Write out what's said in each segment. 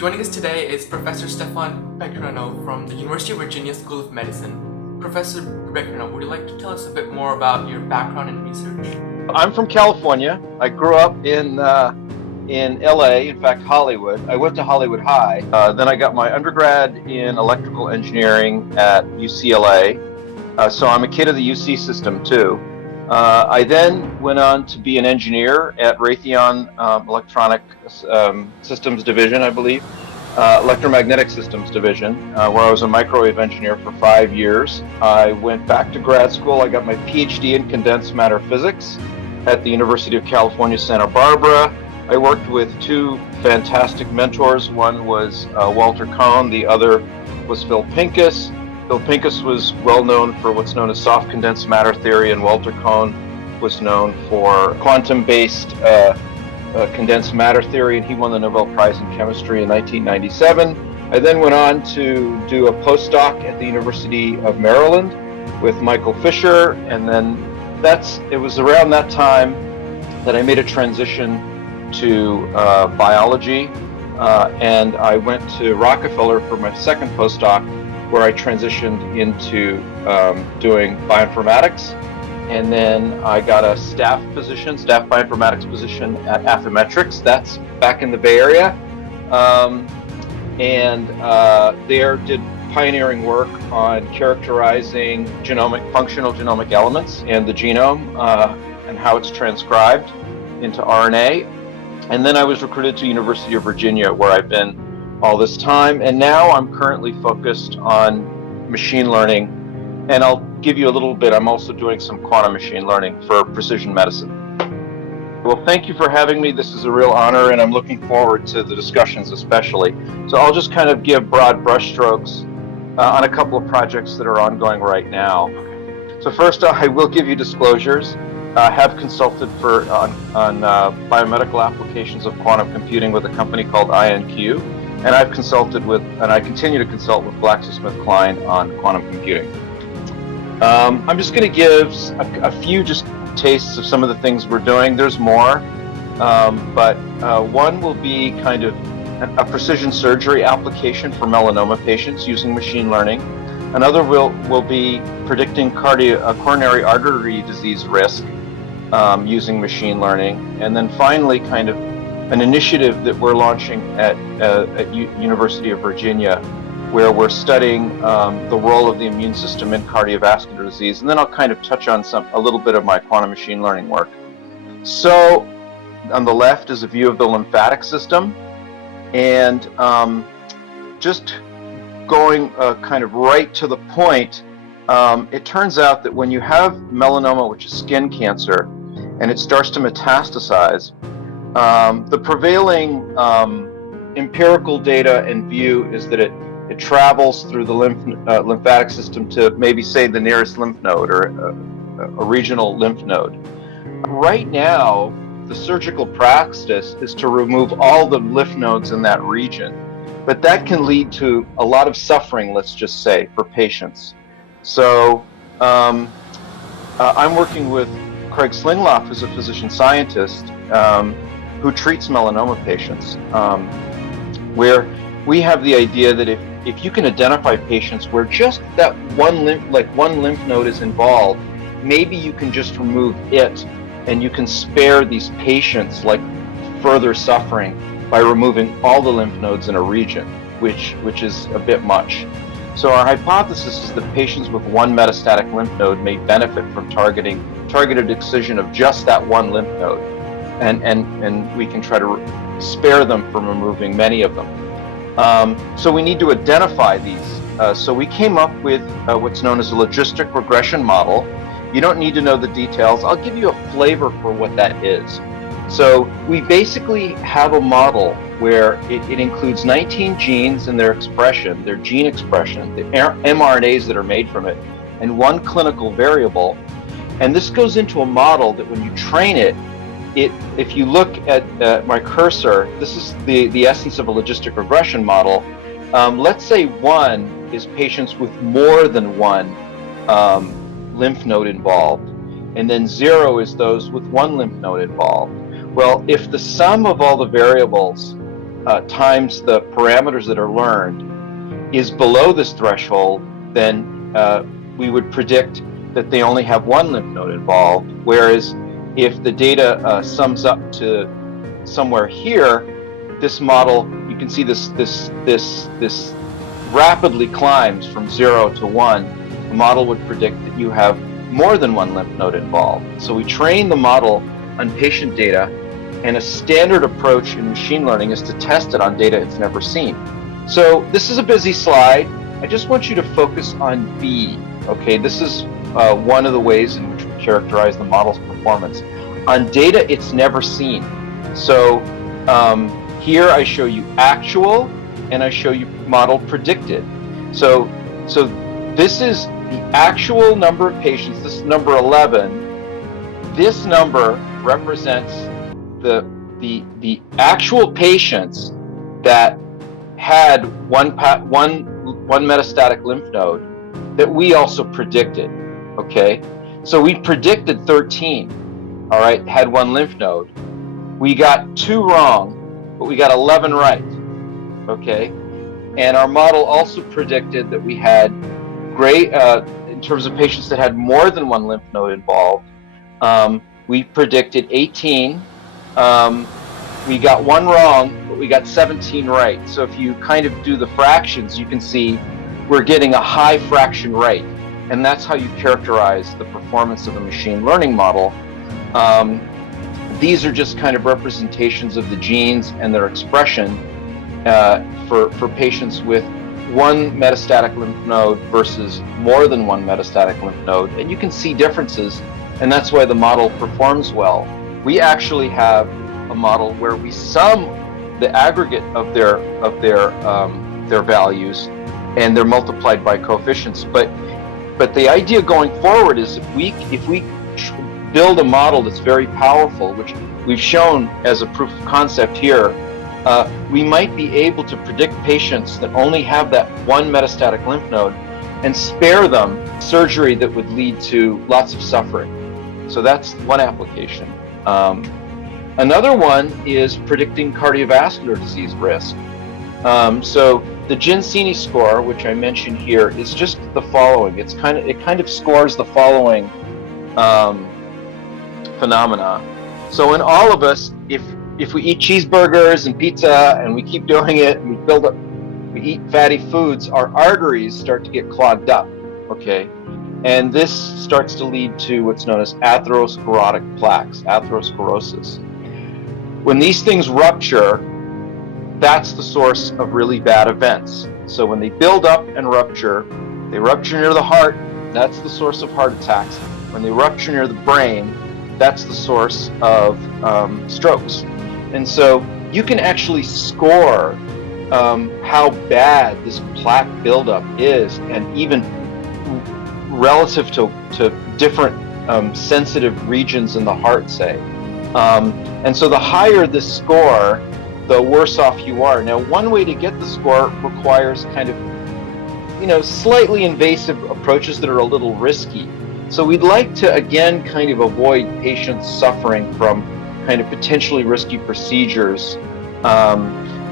Joining us today is Professor Stefan Bekiranov from the University of Virginia School of Medicine. Professor Bekiranov, would you like to tell us a bit more about your background in research? I'm from California. I grew up in LA, in fact, Hollywood. I went to Hollywood High. Then I got my undergrad in electrical engineering at UCLA. So I'm a kid of the UC system too. I then went on to be an engineer at Raytheon Electronic Systems Division, I believe, Electromagnetic Systems Division, where I was a microwave engineer for 5 years. I went back to grad school. I got my PhD in Condensed Matter Physics at the University of California, Santa Barbara. I worked with two fantastic mentors. One was Walter Kohn, the other was Phil Pincus. Phil Pincus was well known for what's known as soft condensed matter theory, and Walter Kohn was known for quantum-based condensed matter theory, and he won the Nobel Prize in Chemistry in 1997. I then went on to do a postdoc at the University of Maryland with Michael Fisher, and then it was around that time that I made a transition to biology, and I went to Rockefeller for my second postdoc, where I transitioned into doing bioinformatics. And then I got a staff bioinformatics position at Affymetrix. That's back in the Bay Area. And there did pioneering work on characterizing functional genomic elements and the genome and how it's transcribed into RNA. And then I was recruited to University of Virginia, where I've been all this time, and now I'm currently focused on machine learning, and I'll give you a little bit. I'm also doing some quantum machine learning for precision medicine. Well, thank you for having me. This is a real honor, and I'm looking forward to the discussions especially. So I'll just kind of give broad brushstrokes on a couple of projects that are ongoing right now. So first, I will give you disclosures. I have consulted on biomedical applications of quantum computing with a company called IonQ. And I've consulted with, and I continue to consult with GlaxoSmithKline on quantum computing. I'm just going to give a few just tastes of some of the things we're doing. There's more, but one will be kind of a precision surgery application for melanoma patients using machine learning. Another will be predicting coronary artery disease risk using machine learning. And then finally, kind of an initiative that we're launching at University of Virginia, where we're studying the role of the immune system in cardiovascular disease. And then I'll kind of touch on a little bit of my quantum machine learning work. So on the left is a view of the lymphatic system. And just going kind of right to the point, it turns out that when you have melanoma, which is skin cancer, and it starts to metastasize, the prevailing empirical data and view is that it travels through the lymphatic system to maybe say the nearest lymph node or a regional lymph node. Right now, the surgical practice is to remove all the lymph nodes in that region, but that can lead to a lot of suffering, let's just say, for patients. So I'm working with Craig Slingloff, who's a physician scientist, who treats melanoma patients, where we have the idea that if you can identify patients where just that one lymph node is involved, maybe you can just remove it, and you can spare these patients further suffering by removing all the lymph nodes in a region, which is a bit much. So our hypothesis is that patients with one metastatic lymph node may benefit from targeted excision of just that one lymph node. And we can try to spare them from removing many of them. So we need to identify these. So we came up with what's known as a logistic regression model. You don't need to know the details. I'll give you a flavor for what that is. So we basically have a model where it includes 19 genes and their expression, their gene expression, the mRNAs that are made from it, and one clinical variable. And this goes into a model that when you train it, if you look at my cursor, this is the essence of a logistic regression model. Let's say 1 is patients with more than one lymph node involved, and then 0 is those with one lymph node involved. Well, if the sum of all the variables times the parameters that are learned is below this threshold, then we would predict that they only have one lymph node involved. Whereas if the data sums up to somewhere here, this model, you can see this rapidly climbs from 0 to 1. The model would predict that you have more than one lymph node involved. So we train the model on patient data, and a standard approach in machine learning is to test it on data it's never seen. So this is a busy slide. I just want you to focus on B. Okay, this is one of the ways in which we characterize the model's performance on data it's never seen. So here I show you actual, and I show you model predicted. So this is the actual number of patients. This is number 11. This number represents the actual patients that had one metastatic lymph node that we also predicted. Okay, so we predicted 13. All right, had one lymph node. We got 2 wrong, but we got 11 right. Okay, and our model also predicted that we had great in terms of patients that had more than one lymph node involved. We predicted 18. We got 1 wrong, but we got 17 right. So if you kind of do the fractions, you can see we're getting a high fraction rate. And that's how you characterize the performance of a machine learning model. These are just kind of representations of the genes and their expression for patients with one metastatic lymph node versus more than one metastatic lymph node. And you can see differences, and that's why the model performs well. We actually have a model where we sum the aggregate of their values, and they're multiplied by coefficients. But the idea going forward is if we build a model that's very powerful, which we've shown as a proof of concept here, we might be able to predict patients that only have that one metastatic lymph node and spare them surgery that would lead to lots of suffering. So that's one application. Another one is predicting cardiovascular disease risk. So the Gensini score, which I mentioned here, is just the following. It kind of scores the following phenomena. So in all of us, if we eat cheeseburgers and pizza and we keep doing it and we eat fatty foods, our arteries start to get clogged up. Okay, and this starts to lead to what's known as atherosclerotic plaques, atherosclerosis. When these things rupture, that's the source of really bad events. So when they build up and rupture, they rupture near the heart, that's the source of heart attacks. When they rupture near the brain, that's the source of strokes. And so you can actually score how bad this plaque buildup is, and even relative to different sensitive regions in the heart, say. And so the higher the score, the worse off you are. Now, one way to get the score requires kind of, slightly invasive approaches that are a little risky. So we'd like to, again, kind of avoid patients suffering from kind of potentially risky procedures.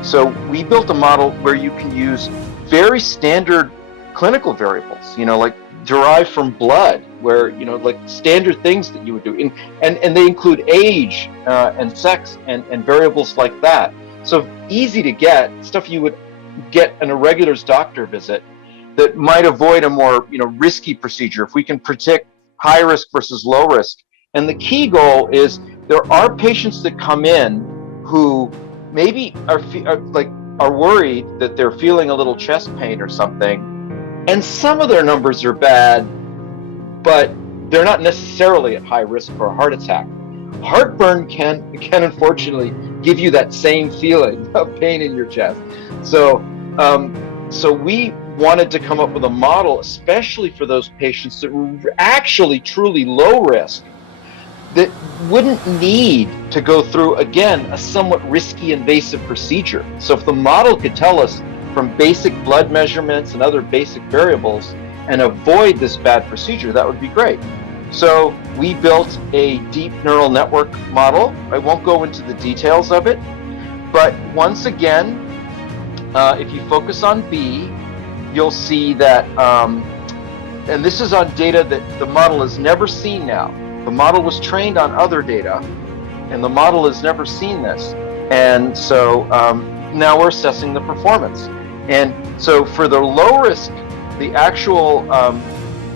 So we built a model where you can use very standard clinical variables, like derived from blood, where, like standard things that you would do. And they include age and sex and variables like that. So easy to get, stuff you would get in a regular's doctor visit that might avoid a more, risky procedure if we can predict high risk versus low risk. And the key goal is there are patients that come in who maybe are worried that they're feeling a little chest pain or something, and some of their numbers are bad, but they're not necessarily at high risk for a heart attack. Heartburn can unfortunately give you that same feeling of pain in your chest. So we wanted to come up with a model, especially for those patients that were actually truly low risk, that wouldn't need to go through, again, a somewhat risky invasive procedure. So if the model could tell us from basic blood measurements and other basic variables and avoid this bad procedure, that would be great. So we built a deep neural network model. I won't go into the details of it, But once again, if you focus on B, you'll see that, and this is on data that the model has never seen now. The model was trained on other data, and the model has never seen this. And so now we're assessing the performance. And so for the low risk, the actual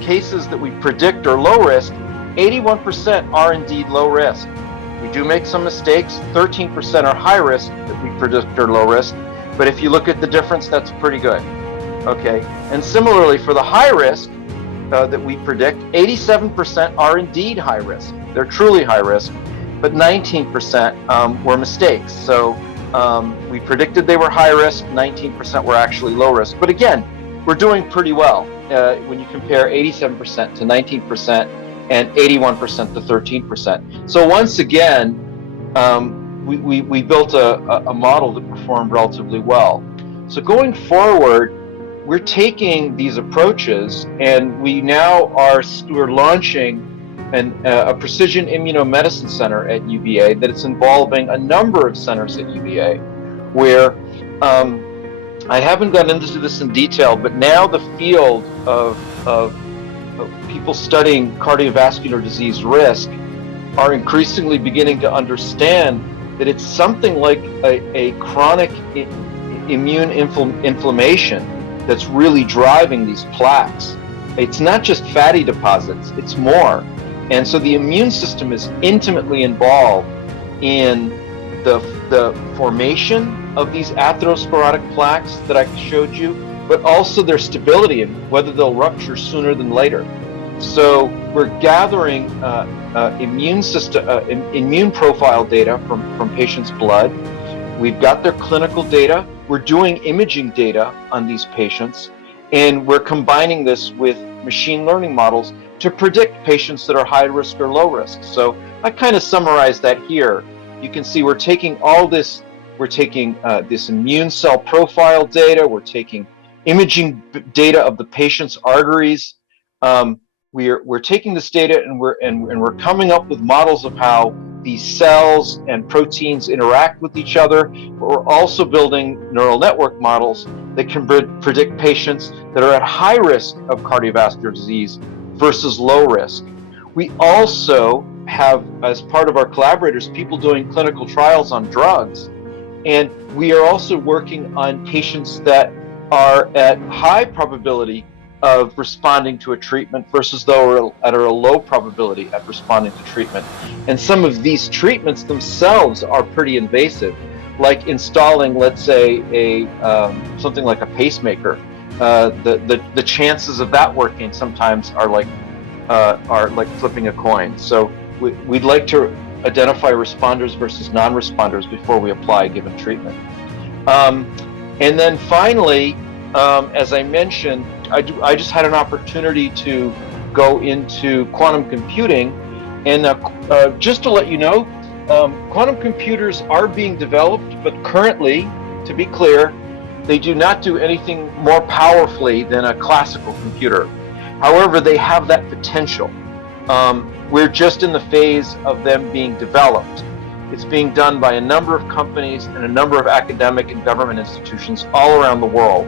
cases that we predict are low risk, 81% are indeed low risk. We do make some mistakes. 13% are high risk that we predict are low risk. But if you look at the difference, that's pretty good. Okay. And similarly, for the high risk that we predict, 87% are indeed high risk. They're truly high risk, but 19% were mistakes. So we predicted they were high risk, 19% were actually low risk. But again, we're doing pretty well when you compare 87% to 19% and 81% to 13%. So once again, we built a model that performed relatively well. So going forward, we're taking these approaches, and we're launching a precision immunomedicine center at UVA that is involving a number of centers at UVA, where I haven't gotten into this in detail, but now the field of people studying cardiovascular disease risk are increasingly beginning to understand that it's something like a chronic immune inflammation that's really driving these plaques. It's not just fatty deposits, it's more. And so the immune system is intimately involved in the formation of these atherosclerotic plaques that I showed you, but also their stability and whether they'll rupture sooner than later. So we're gathering immune profile data from patients' blood. We've got their clinical data. We're doing imaging data on these patients, and we're combining this with machine learning models to predict patients that are high risk or low risk. So I kind of summarized that here. You can see we're taking all this, this immune cell profile data, we're taking imaging data of the patient's arteries. We're taking this data and we're coming up with models of how these cells and proteins interact with each other, but we're also building neural network models that can predict patients that are at high risk of cardiovascular disease versus low risk. We also have, as part of our collaborators, people doing clinical trials on drugs, and we are also working on patients that are at high probability of responding to a treatment versus those that are a low probability at responding to treatment. And some of these treatments themselves are pretty invasive, like installing, let's say, something like a pacemaker. The chances of that working sometimes are like flipping a coin. So we'd like to identify responders versus non-responders before we apply a given treatment. And then finally, as I mentioned, I just had an opportunity to go into quantum computing, and just to let you know, quantum computers are being developed, but currently, to be clear, they do not do anything more powerfully than a classical computer. However, they have that potential. We're just in the phase of them being developed. It's being done by a number of companies and a number of academic and government institutions all around the world.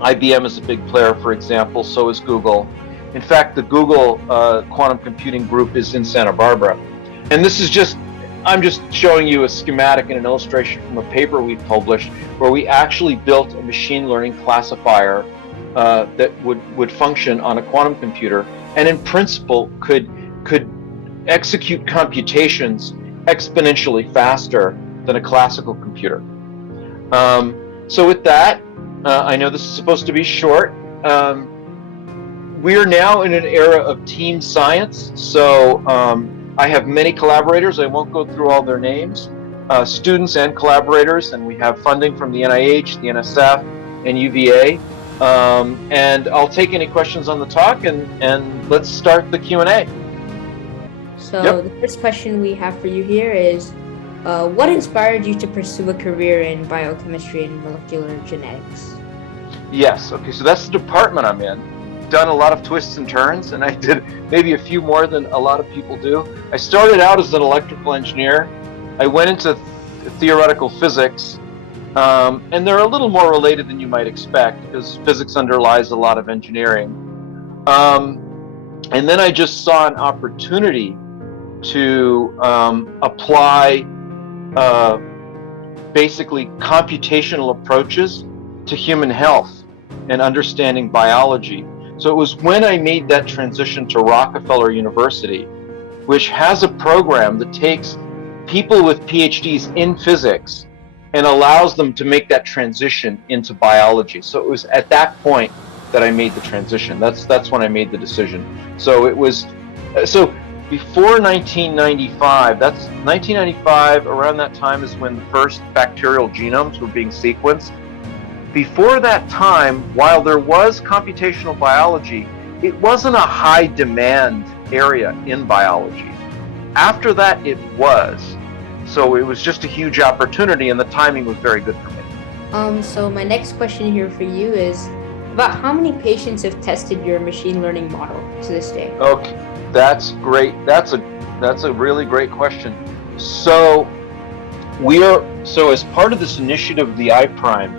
IBM is a big player, for example, so is Google. In fact, the Google quantum computing group is in Santa Barbara. And this is I'm just showing you a schematic and an illustration from a paper we published where we actually built a machine learning classifier that would function on a quantum computer, and in principle could execute computations exponentially faster than a classical computer. So with that, I know this is supposed to be short. We're now in an era of team science, so I have many collaborators. I won't go through all their names, students and collaborators, and we have funding from the NIH, the NSF, and UVA. And I'll take any questions on the talk, and let's start the Q&A. So The first question we have for you here is, what inspired you to pursue a career in biochemistry and molecular genetics? Yes, okay, so that's the department I'm in. Done a lot of twists and turns, and I did maybe a few more than a lot of people do. I started out as an electrical engineer. I went into theoretical physics, and they're a little more related than you might expect because physics underlies a lot of engineering. And then I just saw an opportunity to apply basically computational approaches to human health and understanding biology. So it was when I made that transition to Rockefeller University, which has a program that takes people with PhDs in physics and allows them to make that transition into biology. So it was at that point that I made the transition. That's when I made the decision. So it was before 1995. That's 1995. Around that time is when the first bacterial genomes were being sequenced. Before that time, while there was computational biology, it wasn't a high demand area in biology. After that, it was. So it was just a huge opportunity, and the timing was very good for me. So my next question here for you is about how many patients have tested your machine learning model to this day? Okay, that's great. That's a really great question. So as part of this initiative, the iPrime,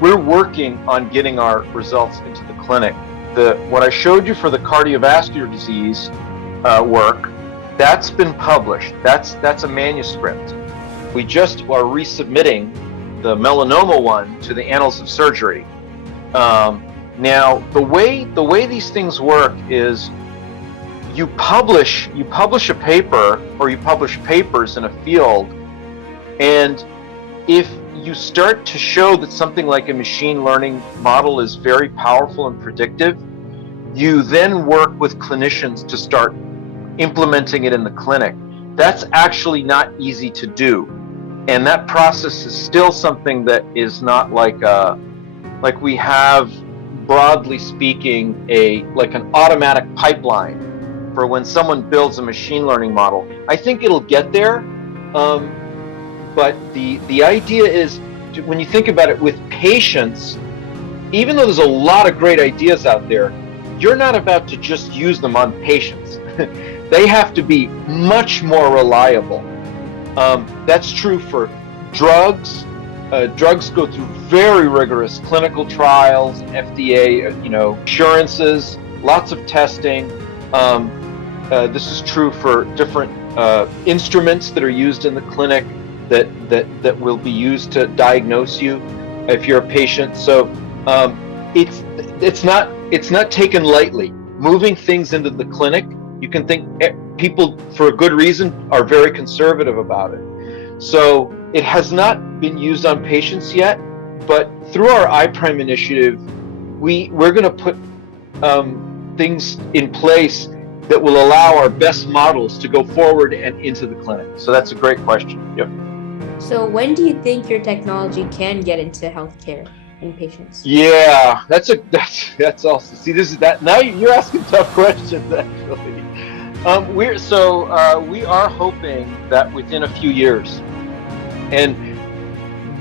we're working on getting our results into the clinic. What I showed you for the cardiovascular disease work, that's been published. That's a manuscript. We just are resubmitting the melanoma one to the Annals of Surgery. Now, the way these things work is you publish a paper, or you publish papers in a field, and if you start to show that something like a machine learning model is very powerful and predictive, you then work with clinicians to start implementing it in the clinic. That's actually not easy to do, and that process is still something that is not like we have, broadly speaking, an automatic pipeline for when someone builds a machine learning model. I think it'll get there, but the idea is, when you think about it with patients, even though there's a lot of great ideas out there, you're not about to just use them on patients. They have to be much more reliable. That's true for drugs. Drugs go through very rigorous clinical trials, FDA, assurances, lots of testing. This is true for different instruments that are used in the clinic that will be used to diagnose you if you're a patient. So it's not taken lightly. Moving things into the clinic, you can think people, for a good reason, are very conservative about it. So it has not been used on patients yet, but through our iPrime initiative, we're going to put things in place that will allow our best models to go forward and into the clinic. So that's a great question. Yep. So when do you think your technology can get into healthcare in patients? Yeah, that's also, see, this is that, now you're asking tough questions, actually. We are hoping that within a few years, and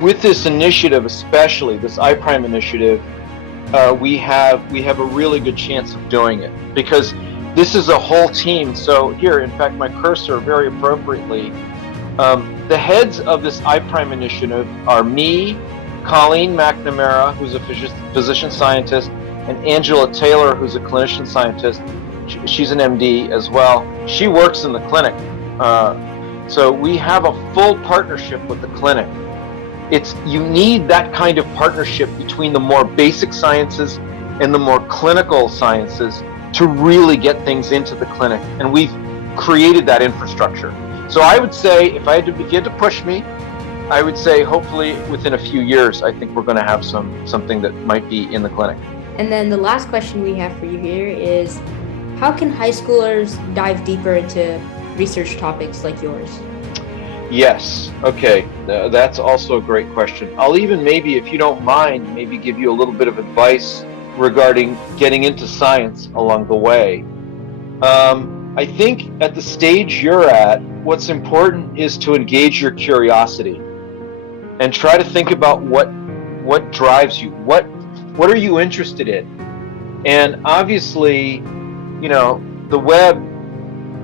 with this initiative, especially this iPrime initiative, we have a really good chance of doing it, because this is a whole team. So here, in fact, my cursor, very appropriately, the heads of this iPrime initiative are me, Colleen McNamara, who's a physician scientist, and Angela Taylor, who's a clinician scientist. She's an MD as well. She works in the clinic. So we have a full partnership with the clinic. You need that kind of partnership between the more basic sciences and the more clinical sciences to really get things into the clinic. And we've created that infrastructure. So I would say, if I had to begin to push me, I would say hopefully within a few years, I think we're going to have something that might be in the clinic. And then the last question we have for you here is, how can high schoolers dive deeper into research topics like yours? Yes. Okay. That's also a great question. I'll even, maybe, if you don't mind, maybe give you a little bit of advice regarding getting into science along the way. I think at the stage you're at, what's important is to engage your curiosity and try to think about what drives you. What are you interested in? And obviously, the web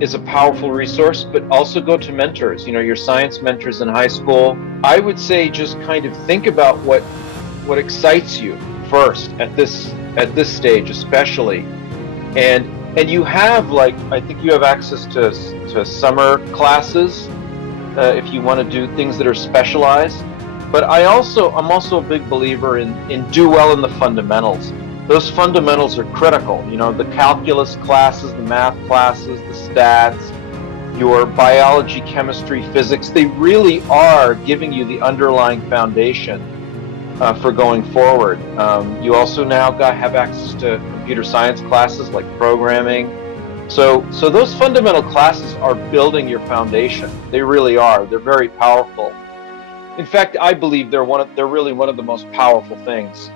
is a powerful resource, but also go to mentors, your science mentors in high school. I would say just kind of think about what excites you first at this stage, especially. And you have, like, I think you have access to summer classes if you want to do things that are specialized. But I'm also a big believer in do well in the fundamentals. Those fundamentals are critical. The calculus classes, the math classes, the stats, your biology, chemistry, physics, they really are giving you the underlying foundation for going forward. You also now have access to computer science classes like programming. So those fundamental classes are building your foundation. They really are. They're very powerful. In fact, I believe they're really one of the most powerful things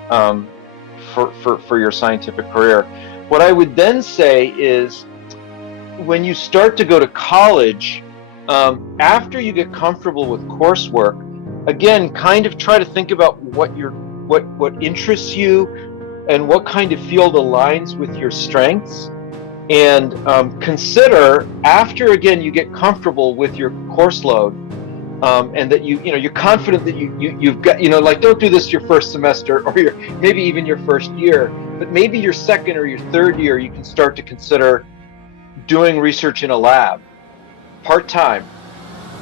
for your scientific career. What I would then say is, when you start to go to college, after you get comfortable with coursework, again, kind of try to think about what interests you and what kind of field aligns with your strengths, and consider, after again you get comfortable with your course load, and that you're confident that you've got, like, don't do this your first semester or maybe even your first year, but maybe your second or your third year you can start to consider doing research in a lab part-time.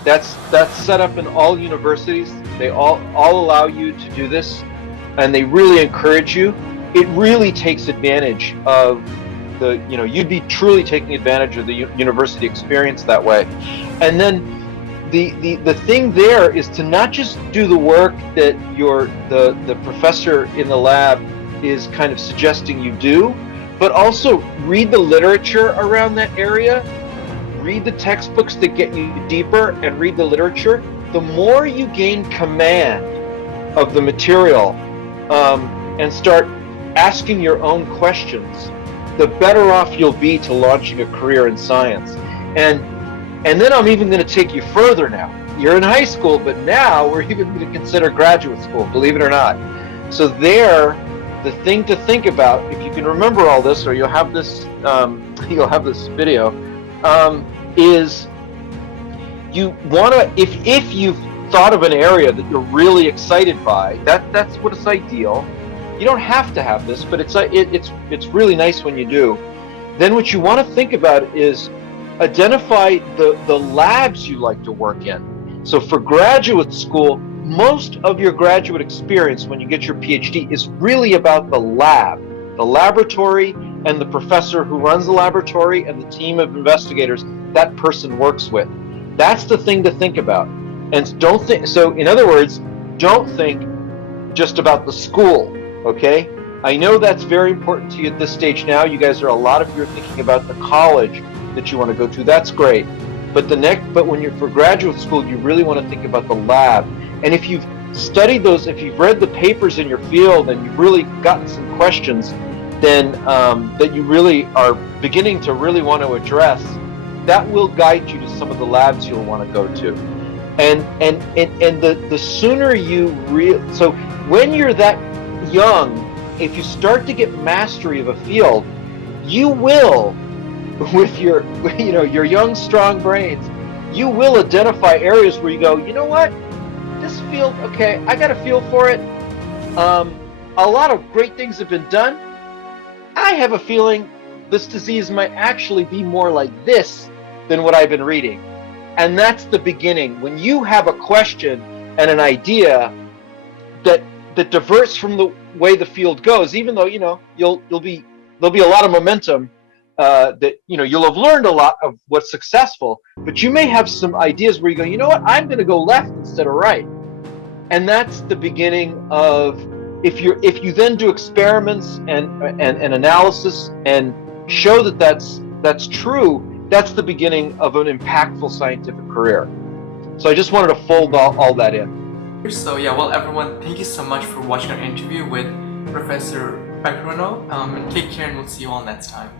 That's set up in all universities. They all allow you to do this, and they really encourage you. It really takes advantage of you'd be truly taking advantage of the university experience that way. And then the thing there is to not just do the work that the professor in the lab is kind of suggesting you do, but also read the literature around that area, read the textbooks that get you deeper, and read the literature. The more you gain command of the material, and start asking your own questions, the better off you'll be to launching a career in science. And then I'm even going to take you further now. You're in high school, but now we're even going to consider graduate school, believe it or not. So the thing to think about, if you can remember all this, or you'll have this video, is you want to, if you've thought of an area that you're really excited by, that's what is ideal. You don't have to have this, but it's really nice when you do. Then what you want to think about is identify the labs you like to work in. So for graduate school, most of your graduate experience when you get your PhD is really about the lab, the laboratory, and the professor who runs the laboratory, and the team of investigators that person works with. That's the thing to think about. And so in other words, don't think just about the school, okay? I know that's very important to you at this stage now. A lot of you are thinking about the college that you want to go to. That's great. But when you're for graduate school, you really want to think about the lab. And if you've studied those, if you've read the papers in your field and you've really gotten some questions, then that you really are beginning to really want to address, that will guide you to some of the labs you'll want to go to. And the sooner so when you're that young, if you start to get mastery of a field, you will, with your young, strong brains, you will identify areas where you go, you know what, this field, okay, I got a feel for it. A lot of great things have been done. I have a feeling this disease might actually be more like this than what I've been reading. And that's the beginning. When you have a question and an idea that diverts from the way the field goes, even though there'll be a lot of momentum, that you'll have learned a lot of what's successful, but you may have some ideas where you go, you know what, I'm going to go left instead of right. And that's the beginning of, if you then do experiments and analysis and show that that's true, that's the beginning of an impactful scientific career. So I just wanted to fold all that in. So yeah, well everyone, thank you so much for watching our interview with Professor Bekiranov, and take care, and we'll see you all next time.